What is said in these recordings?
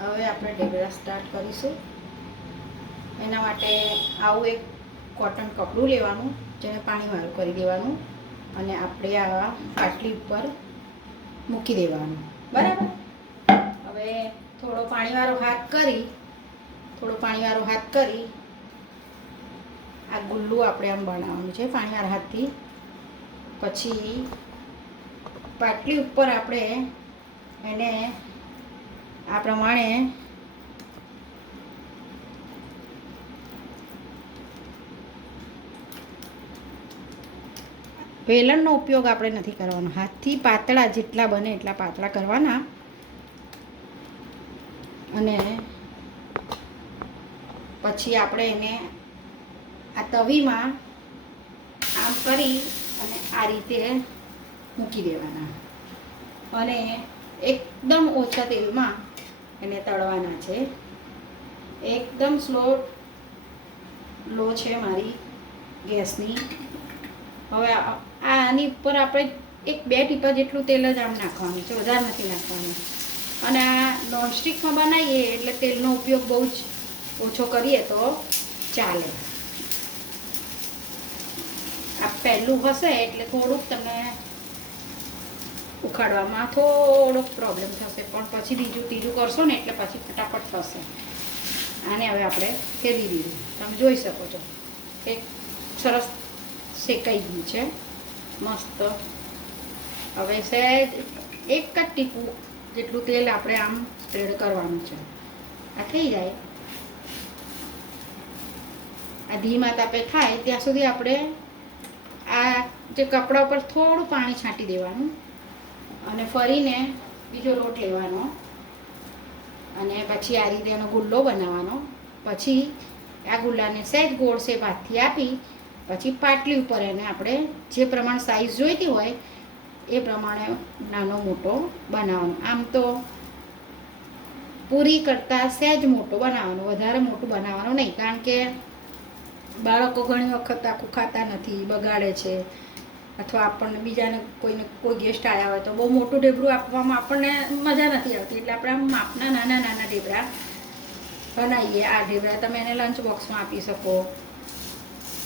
હવે આપણે ઢેબરા સ્ટાર્ટ કરીશું. એના માટે આવું એક કોટન કપડું લેવાનું, જેને પાણીવાળું કરી દેવાનું અને આપણે આ પાટલી ઉપર મૂકી દેવાનું. બરાબર. હવે થોડો પાણીવાળો હાથ કરી આ ગુલ્લું આપણે આમ બનાવવાનું છે પાણીવાળા હાથથી. પછી પાટલી ઉપર આપણે એને આ પ્રમાણે વેલણનો ઉપયોગ આપણે નથી કરવાનો. હાથથી પાતળા જેટલા બને એટલા પાતળા કરવાના અને પછી આપણે એને આ તવીમાં આમ કરી અને આ રીતે મૂકી દેવાના અને એકદમ ઓછા તેલમાં એને તળવાના છે. એકદમ લો છે મારી ગેસની. હવે આની ઉપર આપણે 1-2 ટીપા જેટલું તેલ જ આમ નાખવાનું છે, વધારે નથી નાખવાનું. અને આ નોનસ્ટિકમાં બનાવીએ એટલે તેલનો ઉપયોગ બહુ જ ઓછો કરીએ તો ચાલે. આ પહેલું હશે એટલે થોડુંક તમને ઉખાડવામાં થોડોક પ્રોબ્લેમ થશે, પણ પછી બીજું ત્રીજું કરશો ને એટલે પછી ફટાફટ થશે. આને હવે આપણે ફેરવી દીધું, તમે જોઈ શકો છો કે સરસ શેકાઈ ગયું છે મસ્ત. હવે સહેજ એક જ ટીપું જેટલું તેલ આપણે આમ સ્પ્રેડ કરવાનું છે. આ થઈ જાય, આ ધીમા તાપે થાય ત્યાં સુધી આપણે આ જે કપડા ઉપર થોડું પાણી છાંટી દેવાનું અને ફરીને બીજો લોટ લેવાનો અને પછી આ રીતે એનો ગુલ્લો બનાવવાનો. પછી આ ગુલ્લાને સહેજ ગોળ શેપ હાથથી આપી પછી પાટલી ઉપર એને આપણે જે પ્રમાણે સાઈઝ જોઈતી હોય એ પ્રમાણે નાનો મોટો બનાવવાનો. આમ તો પૂરી કરતાં સહેજ મોટો બનાવવાનો, વધારે મોટું બનાવવાનું નહીં, કારણ કે બાળકો ઘણી વખત આખું ખાતા નથી, બગાડે છે. અથવા આપણને બીજાને કોઈ ગેસ્ટ આવ્યા હોય તો બહુ મોટું ઢેબરું આપવામાં આપણને મજા નથી આવતી. એટલે આપણે આમ માપના નાના નાના ઢેબરા બનાવીએ. આ ઢેબરા તમે એને લંચ બોક્સમાં આપી શકો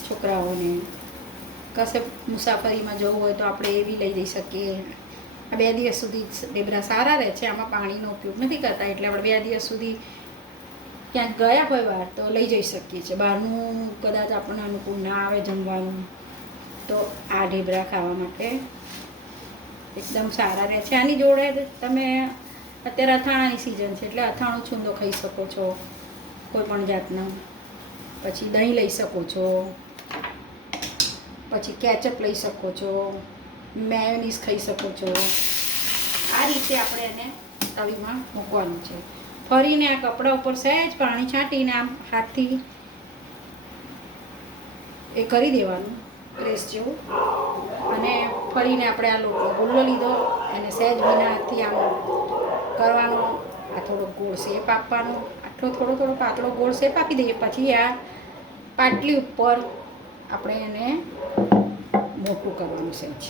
છોકરાઓને. કશે મુસાફરીમાં જવું હોય તો આપણે એ બી લઈ જઈ શકીએ. આ 2 દિવસ સુધી ઢેબરા સારા રહે છે, આમાં પાણીનો ઉપયોગ નથી કરતા, એટલે આપણે 2 દિવસ સુધી ક્યાંક ગયા હોય બહાર તો લઈ જઈ શકીએ છીએ. બહારનું કદાચ આપણને અનુકૂળ ના આવે જમવાનું તો આ ઢેબરા ખાવા માટે એકદમ સારા રહે છે. આની જોડે તમે અત્યારે અથાણાની સિઝન છે એટલે અથાણું છૂંદો ખાઈ શકો છો કોઈ પણ જાતનો. પછી દહીં લઈ શકો છો, પછી કેચઅપ લઈ શકો છો, મેયોનીઝ ખાઈ શકો છો. આ રીતે આપણે એને તવીમાં મૂકવાનું છે. ફરીને આ કપડા ઉપર સહેજ પાણી છાંટીને આમ હાથથી એ કરી દેવાનું પ્રેસ જેવું અને ફરીને આપણે આ લોટનો ગુલ્લો લીધો એને સહેજ ભીના હાથથી આમ કરવાનો. આ થોડો ગોળ શેપ આપવાનો, આટલો થોડો પાતળો ગોળ શેપ આપી દઈએ. પછી આ પાટલી ઉપર આપણે એને મોટું કરવાનું સહેજ.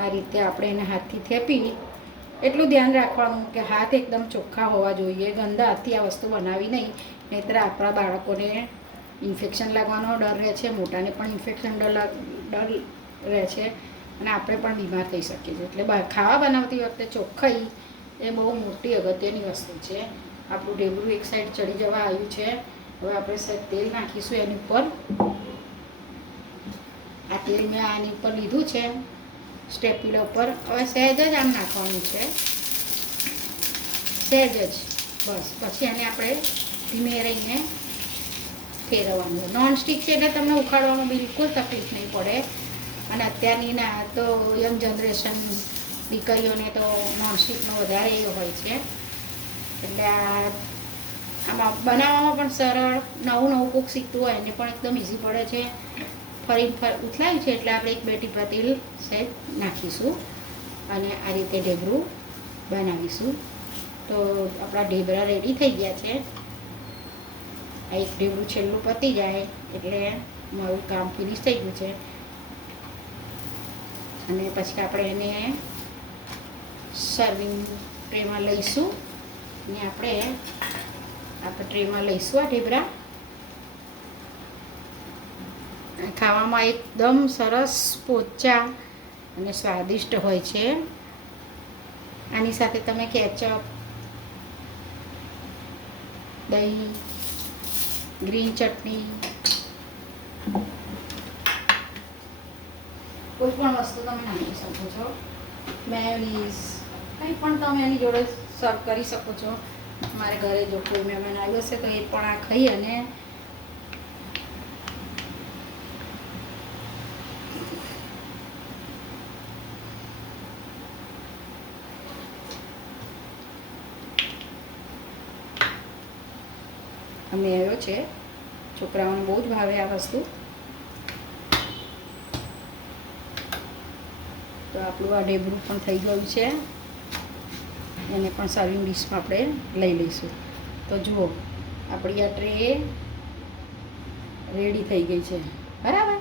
આ રીતે આપણે એને હાથથી થેપી. એટલું ધ્યાન રાખવાનું કે હાથ એકદમ ચોખ્ખા હોવા જોઈએ, ગંદા હાથથી આ વસ્તુ બનાવી નહીં, નહીંતર આપણા બાળકોને ઇન્ફેક્શન લાગવાનો ડર રહે છે, મોટાને પણ ઇન્ફેક્શન ડર રહે છે અને આપણે પણ બીમાર થઈ શકીએ છીએ. એટલે ખાવા બનાવતી વખતે ચોખ્ખાઈ એ બહુ મોટી અગત્યની વસ્તુ છે. આપણું ઢેબરું એક સાઈડ ચડી જવા આવ્યું છે. હવે આપણે સહેજ તેલ નાખીશું એની ઉપર. આ તેલ મેં આની ઉપર લીધું છે સ્ટેપ્યુલા ઉપર. હવે સહેજ જ આમ નાખવાનું છે, સહેજ જ બસ. પછી એને આપણે ધીમે રહીને ફેરવવાનું. નોનસ્ટિક છે એટલે તમને ઉખાડવામાં બિલકુલ તકલીફ નહીં પડે. અને અત્યારની ના તો યંગ જનરેશન દીકરીઓને તો નોનસ્ટિકનો વધારે એ હોય છે. એટલે આમાં બનાવવામાં પણ સરળ, નવું કોક શીખતું હોય એને પણ એકદમ ઇઝી પડે છે. ફરી ઉથલાયું છે એટલે આપણે 1-2 ટીપા તેલ સહેજ નાખીશું અને આ રીતે ઢેબરું બનાવીશું. તો આપણા ઢેબરા રેડી થઈ ગયા છે. આ એક ઢેબરું છેલ્લું પતી જાય એટલે મારું કામ ફિનિશ થઈ ગયું છે. અને પછી આપણે એને સર્વિંગ ટ્રેમાં લઈશું ને આપણે ટ્રેમાં લઈશું આ ઢેબરા. ખાવામાં એકદમ સરસ પોચા અને સ્વાદિષ્ટ હોય છે. આની સાથે તમે કેચઅપ, દહીં, ગ્રીન ચટણી, કોઈ પણ વસ્તુ તમે નાખી શકો છો. મેયોનીઝ કંઈ પણ તમે એની જોડે સર્વ કરી શકો છો. મારે ઘરે જો કોઈ મહેમાન આવ્યો હશે તો એ પણ આ ખાઈ અને અમે આવ્યો છે. છોકરાઓને બહુ જ ભાવે આ વસ્તુ. તો આપણું આ ઢેબરું પણ થઈ ગયું છે. એને પણ સર્વિંગ ડીશમાં આપણે લઈ લઈશું. તો જુઓ આપણી આ ટ્રે રેડી થઈ ગઈ છે. બરાબર.